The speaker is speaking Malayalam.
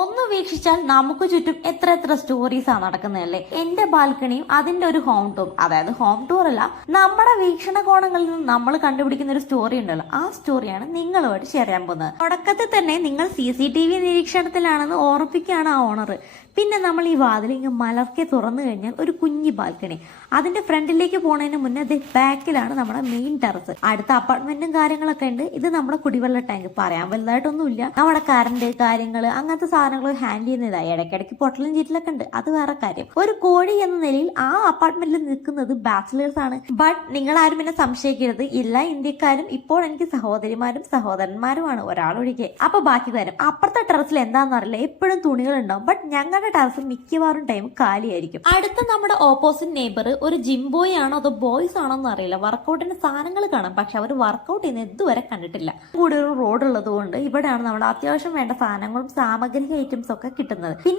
ഒന്ന് വീക്ഷിച്ചാൽ നമുക്ക് ചുറ്റും എത്ര എത്ര സ്റ്റോറീസ് ആണ് നടക്കുന്നതല്ലേ. എന്റെ ബാൽക്കണിയും അതിന്റെ ഒരു ഹോം ടൂർ, അതായത് ഹോം ടൂർ അല്ല, നമ്മുടെ വീക്ഷണകോണങ്ങളിൽ നിന്ന് നമ്മൾ കണ്ടുപിടിക്കുന്ന ഒരു സ്റ്റോറി ഉണ്ടല്ലോ, ആ സ്റ്റോറിയാണ് നിങ്ങളുമായിട്ട് ഷെയർ ചെയ്യാൻ പോകുന്നത്. തുടക്കത്തിൽ തന്നെ നിങ്ങൾ CCTV നിരീക്ഷണത്തിലാണെന്ന് ഓർപ്പിക്കുകയാണ് ആ ഓണർ. പിന്നെ നമ്മൾ ഈ വാതിൽ ഇങ്ങ് മലർക്കെ തുറന്നു കഴിഞ്ഞാൽ ഒരു കുഞ്ഞി ബാൽക്കണി, അതിന്റെ ഫ്രണ്ടിലേക്ക് പോണതിന് മുന്നേ ബാക്കിലാണ് നമ്മുടെ മെയിൻ ടെറസ്. അടുത്ത അപ്പാർട്ട്മെന്റും കാര്യങ്ങളൊക്കെ ഉണ്ട്. ഇത് നമ്മുടെ കുടിവെള്ള ടാങ്ക്, പറയാൻ വലുതായിട്ടൊന്നുമില്ല. നമ്മുടെ കറണ്ട് കാര്യങ്ങൾ അങ്ങനത്തെ സാധനങ്ങൾ ഹാൻഡിൽ ചെയ്യുന്നതായി. ഇടയ്ക്കിടയ്ക്ക് പൊട്ടലും ചീറ്റലൊക്കെ ഉണ്ട്, അത് വേറെ കാര്യം. ഒരു കോഴി എന്ന നിലയിൽ ആ അപ്പാർട്ട്മെന്റിൽ നിൽക്കുന്നത് ബാച്ചിലേഴ്സ് ആണ്. ബട്ട് നിങ്ങൾ ആരും എന്നെ സംശയിക്കരുത്, എല്ലാ ഇന്ത്യക്കാരും ഇപ്പോൾ എനിക്ക് സഹോദരിമാരും സഹോദരന്മാരുമാണ്, ഒരാളൊഴികെ. അപ്പൊ ബാക്കി കാര്യം, അപ്പുറത്തെ ടെറസിൽ എന്താണെന്നറിയില്ല, എപ്പോഴും തുണികൾ ഉണ്ടാവും. ബട്ട് ഞങ്ങളുടെ ടെറസ് മിക്കവാറും ടൈം കാലിയായിരിക്കും. അടുത്ത നമ്മുടെ ഓപ്പോസിറ്റ് നെയ്ബർ ഒരു ജിം ബോയ് ആണോ അതോ ബോയ്സ് ആണോ എന്ന് അറിയില്ല. വർക്കൗട്ടിന്റെ സാധനങ്ങൾ കാണാം, പക്ഷെ അവർ വർക്കൗട്ട് ചെയ്യുന്ന ഇതുവരെ കണ്ടിട്ടില്ല. കൂടി ഒരു റോഡ് ഉള്ളത് കൊണ്ട് ഇവിടെയാണ് നമ്മുടെ അത്യാവശ്യം വേണ്ട സാധനങ്ങളും സാമഗ്രിക ഐറ്റംസ് ഒക്കെ കിട്ടുന്നത്. പിന്നെ